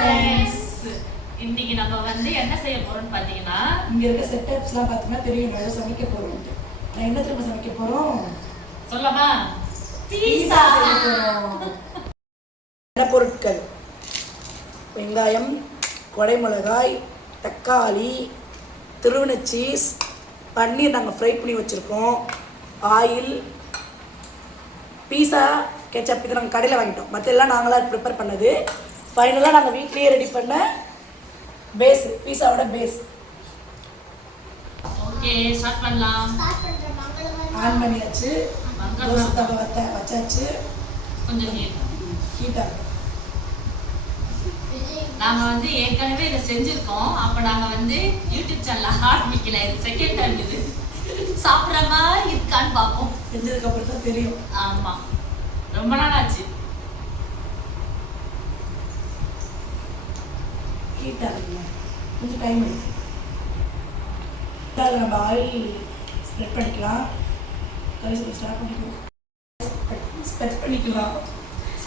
Friends, இன்னைக்கு நம்ம வந்து என்ன செய்ய போறோம்னு பாத்தீங்கன்னா, இங்க இருக்க செட்டப்ஸ்லாம் பாத்தீங்கன்னா தெரியும் நான் சமைக்க போறோம். நான் என்ன திரும்ப சமைக்க போறோம் சொல்லமா? பீஸா செய்ய போறோம். பொருட்கள்: வெங்காயம், கொடைமிளகாய், தக்காளி, துருவின சீஸ், பன்னீர் நாங்கள் ஃப்ரை பண்ணி வச்சுருக்கோம், ஆயில், பீஸா கெச்சப் இது நாங்கள் கடையில் வாங்கிட்டோம். மற்ற எல்லாம் நாங்களாக ப்ரிப்பேர் பண்ணது. ஃபைனலாக நாங்கள் வீட்லேயே ரெடி பண்ண பேஸ், பீஸாவோட பேஸ். ஓகே, ஸ்டார்ட் பண்ணலாம். ஆன் பண்ணியாச்சு, தோசை தவா வச்சாச்சு, கொஞ்சம் ஹீட்டாக. நாங்க வந்து ஏற்கனவே இதை செஞ்சிருக்கோம். அப்ப நாங்க வந்து யூடியூப் சேனல் ஆரம்பிக்கல, இது செகண்ட் டைம். இது சாப்பிட்ற மாதிரி இருக்கான்னு பார்ப்போம். செஞ்சதுக்கு அப்புறம் தான் தெரியும். ஆமா, ரொம்ப நாள் ஆச்சு. ஹீட் ஆகுங்க, கொஞ்சம் டைம் எடுக்கும். அதில் நம்ம ஆயில் ஸ்ப்ரெட் பண்ணிக்கலாம். ஸ்டார்ட் பண்ணிக்கலாம், ஸ்ப்ரெட் பண்ணிக்கலாம்,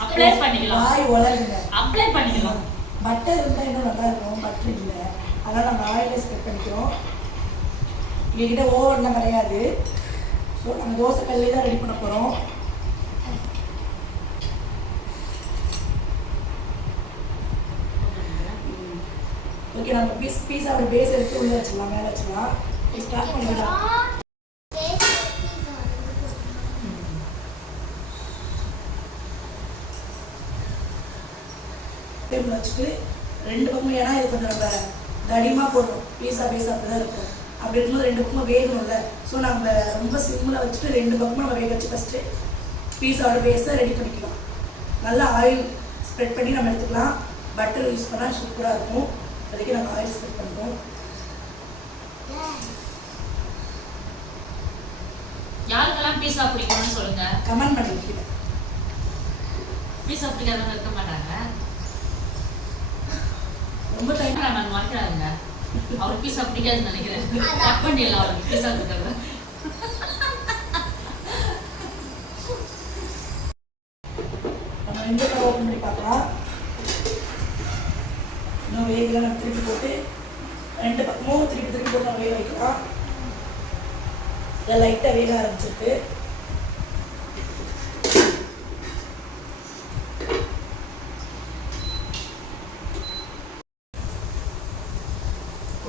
அப்ளை பண்ணிக்கலாம். ஆயில் உலருங்க, அப்ளை பண்ணிக்கலாம். பட்டர் இருந்தால் இன்னும் நல்லா இருக்கும். பட்டர் இல்லை, அதனால் நம்ம ஆயிலே ஸ்ப்ரெட் பண்ணிக்கிறோம். எங்ககிட்ட ஓவன்லாம் கிடையாது. ஸோ நாங்கள் தோசை கல்லே தான் ரெடி பண்ண போகிறோம். ஓகே, நம்ம பீஸாவோட பேஸ் எடுத்து உள்ளே வச்சிடலாம், மேலே வச்சிடலாம். ஸ்டார்ட் பண்ணிடலாம். டேபிள் வச்சுட்டு ரெண்டு பக்கமும், ஏன்னா இது கொஞ்சம் நம்ம தடிமாக போடுறோம். பீஸா அப்படி தான் இருக்கும். அப்படி இருக்கும்போது ரெண்டு பக்கமும் வேகணும்ல. ஸோ நம்ம ரொம்ப சிம்மில் வச்சுட்டு ரெண்டு பக்கமும் நம்ம வேக வச்சு ஃபஸ்ட்டு பீஸாவோட பேஸை ரெடி பண்ணிக்கலாம். நல்லா ஆயில் ஸ்ப்ரெட் பண்ணி நம்ம எடுத்துக்கலாம். பட்டர் யூஸ் பண்ணால் சூப்பராக இருக்கும். அதுக்கு நம்ம ஆயில் ஸ்ப்ரெட் பண்ணுறோம். யாருக்கெல்லாம் பீஸா பிடிக்கும்னு சொல்லுங்க, கமெண்ட் பண்ணிக்கிறேன். பீஸா பிடிக்காதவங்க இருக்க மாட்டாங்க. ரொம்ப டைம் நான் மறக்கிறாங்க. அவர் பீஸா பிடிக்காதுன்னு நினைக்கிறேன். கட் பண்ணிடலாம் அவருக்கு பீஸா பிடிக்காது. நம்ம ரெண்டு கவர் ஓப்பன் பண்ணி பார்க்கலாம். இன்னும் வேகலாம் நம்ம திருப்பி போட்டு ரெண்டு பக்கமும் திருப்பி போட்டு நம்ம வேக வைக்கலாம். இதில் லைட்டாக வேக ஆரம்பிச்சிருக்கு.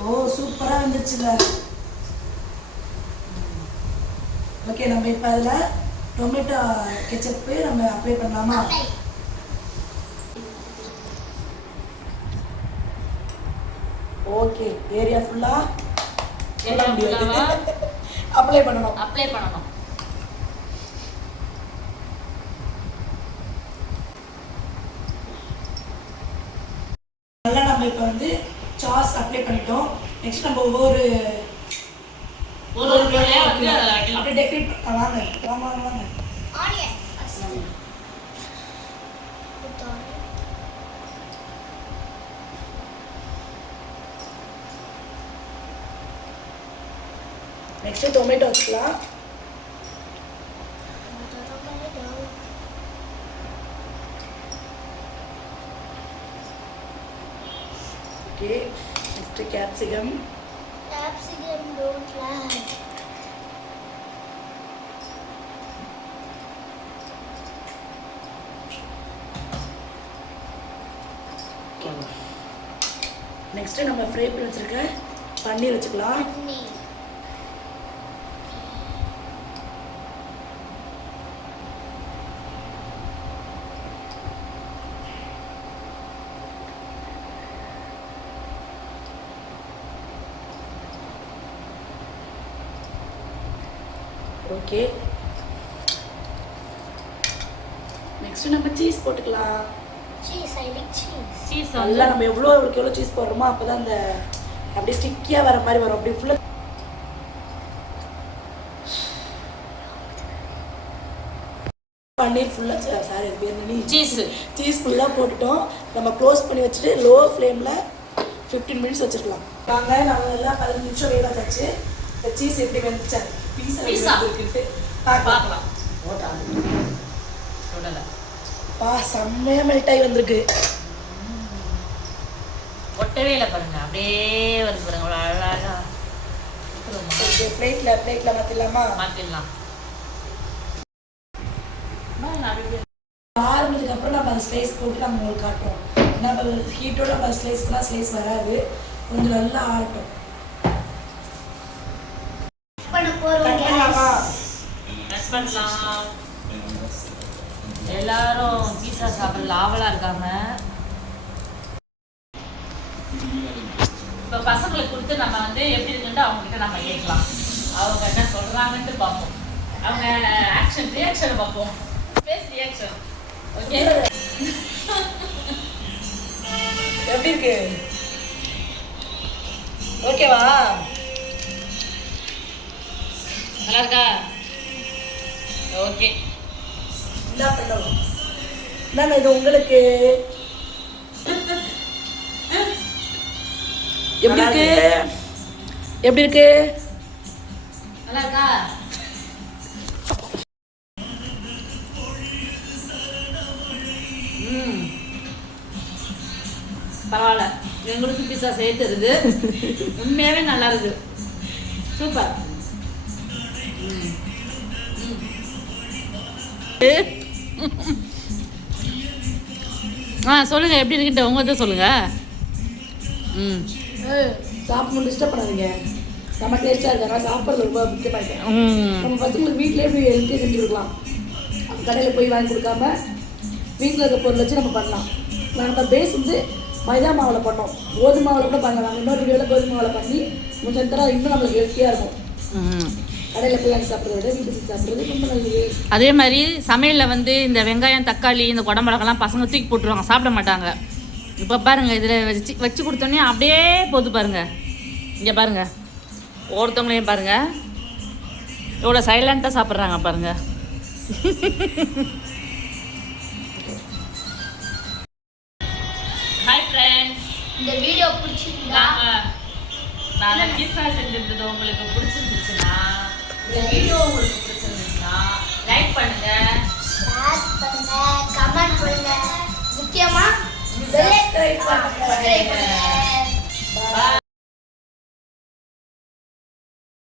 ஓ, சூப்பராக வந்துருச்சுங்க. ஓகே, நம்ம இப்போ அதில் டொமேட்டோ கெச்சப்பு நம்ம அப்ளை பண்ணலாமா? ஓகே, ஏரியா ஃபுல்லாக அப்ளை பண்ணணும். நல்லா நம்ம இப்போ வந்து சாஸ் அப்ளை பண்ணிட்டோம். நெக்ஸ்ட் நம்ம ஒவ்வொரு அப்படியே டெக்கரேட் பண்ணலாம். வாங்க. நெக்ஸ்ட் டொமேட்டோ வச்சுக்கலாம். Okay, next capsicum. don't like. Next நம்ம ஃப்ரை பண்ணி வச்சிருக்க பன்னீர் வச்சுக்கலாம். ஓகே, நெக்ஸ்ட் நம்ம சீஸ் போட்டுக்கலாம். சீஸ் நல்லா நம்ம எவ்வளோ சீஸ் போடுறோமோ அப்போதான் அந்த அப்படியே ஸ்டிக்கியாக வர மாதிரி வரும். அப்படி ஃபுல்லாக பன்னீர் ஃபுல்லாக சாரி அது பேர் நீ சீஸ் ஃபுல்லாக போட்டுட்டோம். நம்ம க்ளோஸ் பண்ணி வச்சுட்டு லோ ஃப்ளேமில் 15 மினிட்ஸ் வச்சுருக்கலாம். வாங்க, நம்ம எல்லாம் 15 நிமிஷம் வேக வச்சாச்சு. இந்த சீஸ் எப்படி வந்துச்சா பீஸா இருக்குன்ட்டு பார்க்கலாம். பா, செம்மையாக மெல்ட் ஆகி வந்திருக்கு. நகரவே இல்லை பாருங்க, அப்படியே வருது பாருங்க, அவ்வளோ அழகா. பிளேட்ல மாத்திடலாமா? மாற்றிடலாம். ஆரம்பிச்சதுக்கு அப்புறம் நம்ம அந்த ஸ்லைஸ் போட்டு நம்ம உங்களுக்கு காட்டுவோம். நம்ம ஹீட்டோட நம்ம ஸ்லைஸ் வராது, கொஞ்சம் நல்லா ஆகட்டும். கட் பண்ணலாம். எல்லாரும் பீஸா சாப்பிட ஆவலா இருக்காங்க. இப்போ பசங்களுக்கு கொடுத்து நம்ம வந்து எப்படி இருக்குன்ட்டு அவங்ககிட்ட நம்ம கேட்கலாம். அவங்க என்ன சொல்றாங்கன்ட்டு பார்ப்போம். அவங்க ரியாக்ஷனை பார்ப்போம். Face reaction. ஓகே, எப்படி இருக்கு? ஓகேவா? நல்லா இருக்கா? ஓகே. என்ன பண்ணணும்? என்னங்க இது உங்களுக்கு எப்படி இருக்கு? எப்படி இருக்கு? நல்லா இருக்கா? பரவாயில்ல, எங்களுக்கு பீஸா செய்ய தெரியுது. உண்மையாவே நல்லா இருக்கு. சூப்பர். சொல்லுங்க, எப்படி இருக்குன்ட்டு உங்கள்கிட்ட சொல்லுங்க. சாப்பிடணும், டிஸ்டர்ப் பண்ணாதீங்க. செம்ம டேஸ்ட்டாக இருக்காங்க. சாப்பிட்றது ரொம்ப முக்கியமாயிட்டேன். நம்ம பசங்களுக்கு வீட்டிலே எப்படி ஹெல்த்தியாக செஞ்சு கொடுக்கலாம். கடையில் போய் வாங்கி கொடுக்காம வீட்டில் இருக்க பொருள் வச்சு நம்ம பண்ணலாம். நம்ம பேஸ் வந்து மைதா மாவில் பண்ணோம், கோதுமை மாவில் கூட பண்ணலாம். இன்னொரு வீடியோவில் கோதுமை மாவில் பண்ணி கொஞ்சம் தர இன்னும் நம்மளுக்கு ஹெல்த்தியாக இருக்கும். கடையில் போய் வாங்கி சாப்பிட்றத விட வீட்டு செஞ்சு சாப்பிட்றது ரொம்ப நல்லது. அதே மாதிரி சமையலில் வந்து இந்த வெங்காயம், தக்காளி, இந்த குடமிளகெல்லாம் பசங்க தூக்கி போட்டுருவாங்க, சாப்பிட மாட்டாங்க. இப்போ பாருங்கள், இதில் வச்சு கொடுத்தோன்னே அப்படியே போது பாருங்கள். இங்கே பாருங்கள், ஒருத்தவங்களையும் பாருங்கள் எவ்வளோ சைலண்ட்டாக சாப்பிட்றாங்க பாருங்கள். ஹாய் ஃப்ரெண்ட்ஸ், இந்த வீடியோ பிடிச்சிருந்தா நாங்கள் பீஸா செஞ்சிருந்தது உங்களுக்கு பிடிச்சிருந்துச்சுன்னா, இந்த வீடியோ உங்களுக்கு பிடிச்சிருந்துச்சுன்னா லைக் பண்ணுங்க, ஷேர் பண்ணுங்க, கமெண்ட் பண்ணுங்க, முக்கியமா சப்ஸ்கிரைப் பண்ணுங்க. சப்ஸ்கிரைப் பண்ணுங்க.